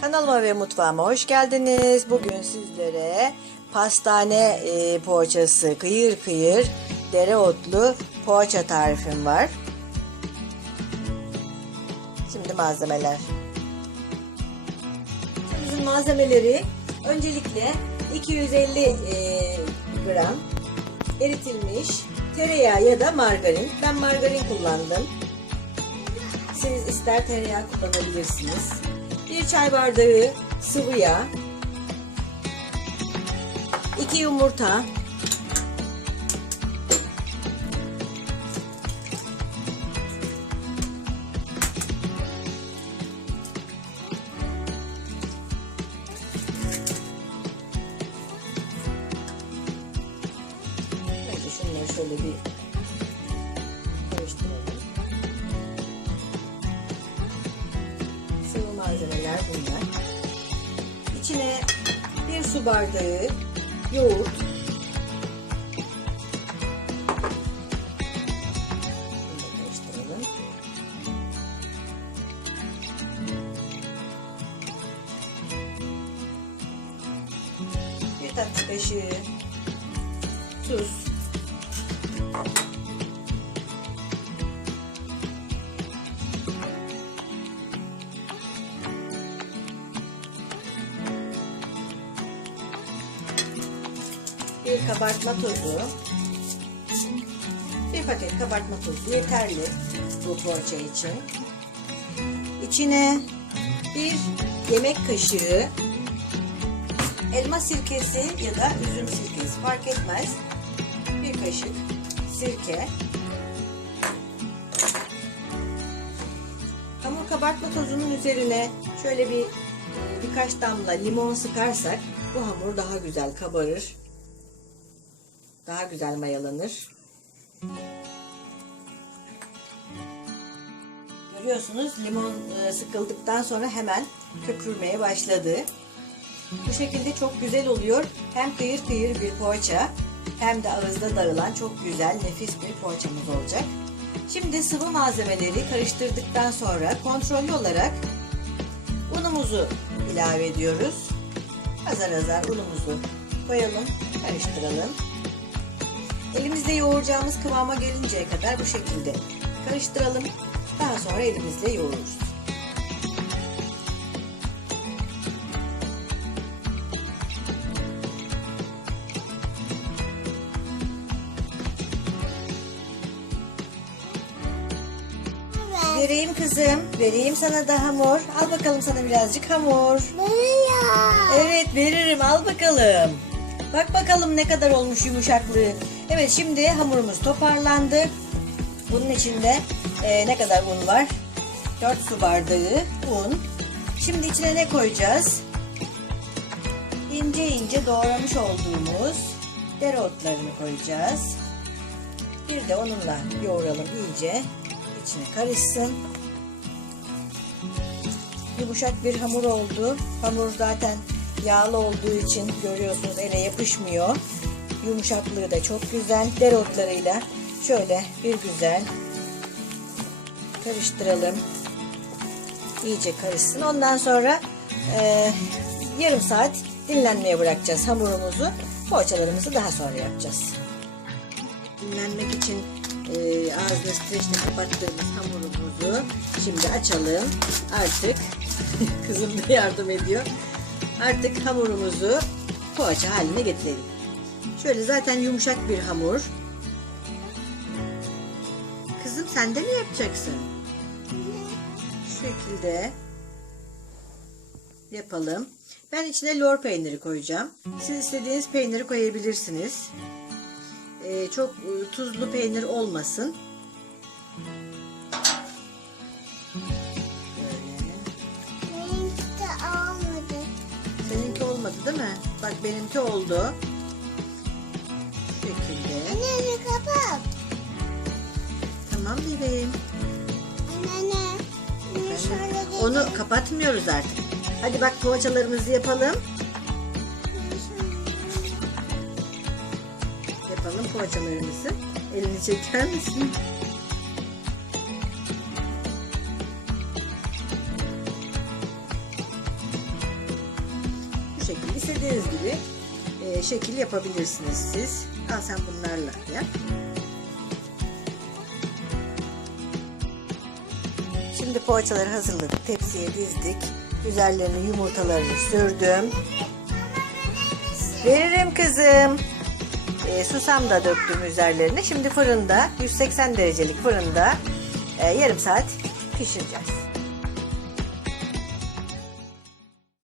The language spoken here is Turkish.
Kanalıma ve mutfağıma hoş geldiniz. Bugün sizlere pastane e, poğaçası kıyır kıyır dereotlu poğaça tarifim var. Şimdi malzemeler. Bizim malzemeleri öncelikle 250 e, gram eritilmiş tereyağı ya da margarin. Ben margarin kullandım. Siz ister tereyağı kullanabilirsiniz. Bir çay bardağı sıvı yağ. 2 yumurta. Önce şunları şöyle malzemeler bunlar. İçine bir su bardağı yoğurt. Bir tatlı kaşığı tuz. Bir kabartma tozu, bir paket kabartma tozu yeterli bu poğaça için. İçine bir yemek kaşığı elma sirkesi ya da üzüm sirkesi fark etmez. Bir kaşık sirke. Hamur kabartma tozunun üzerine şöyle bir birkaç damla limon sıkarsak bu hamur daha güzel kabarır daha güzel mayalanır. Görüyorsunuz limon e, sıkıldıktan sonra hemen köpürmeye başladı. Bu şekilde çok güzel oluyor. Hem kıyır kıyır bir poğaça hem de ağızda dağılan çok güzel nefis bir poğaçamız olacak. Şimdi sıvı malzemeleri karıştırdıktan sonra kontrollü olarak unumuzu ilave ediyoruz. Azar azar unumuzu koyalım, karıştıralım. Elimizle yoğuracağımız kıvama gelinceye kadar bu şekilde karıştıralım. Daha sonra elimizle yoğururuz. Vereyim kızım. Vereyim sana da hamur. Al bakalım sana birazcık hamur. Evet veririm. Al bakalım. Bak bakalım ne kadar olmuş yumuşaklığı. Evet şimdi hamurumuz toparlandı. Bunun içinde e, ne kadar un var? 4 su bardağı un. Şimdi içine ne koyacağız? İnce ince doğramış olduğumuz dereotlarını koyacağız. Bir de onunla yoğuralım iyice. İçine karışsın. Yumuşak bir hamur oldu. Hamur zaten yağlı olduğu için görüyorsunuz ele yapışmıyor. Yumuşaklığı da çok güzel. Dereotlarıyla şöyle bir güzel karıştıralım. İyice karışsın. Ondan sonra e, yarım saat dinlenmeye bırakacağız hamurumuzu. Poğaçalarımızı daha sonra yapacağız. Dinlenmek için e, ağzını streçle kapattığımız hamurumuzu şimdi açalım. Artık kızım da yardım ediyor. Artık hamurumuzu poğaça haline getirelim. Şöyle zaten yumuşak bir hamur. Kızım sen de mi yapacaksın? Şu şekilde yapalım. Ben içine lor peyniri koyacağım. Siz istediğiniz peyniri koyabilirsiniz. Ee, çok e, tuzlu peynir olmasın. Seninki olmadı değil mi? Bak benimki oldu. Anne kapat. Tamam bebeğim. Anne. Anne şöyle Efendim? Onu kapatmıyoruz artık. Hadi bak poğaçalarımızı yapalım. Yapalım poğaçalarımızı. Elini çeker misin? şekilde istediğiniz gibi e, şekil yapabilirsiniz siz. Al sen bunlarla yap. Şimdi poğaçaları hazırladık. Tepsiye dizdik. Üzerlerine yumurtalarını sürdüm. Veririm kızım. E, susam da döktüm üzerlerine. Şimdi fırında 180 derecelik fırında e, yarım saat pişireceğiz.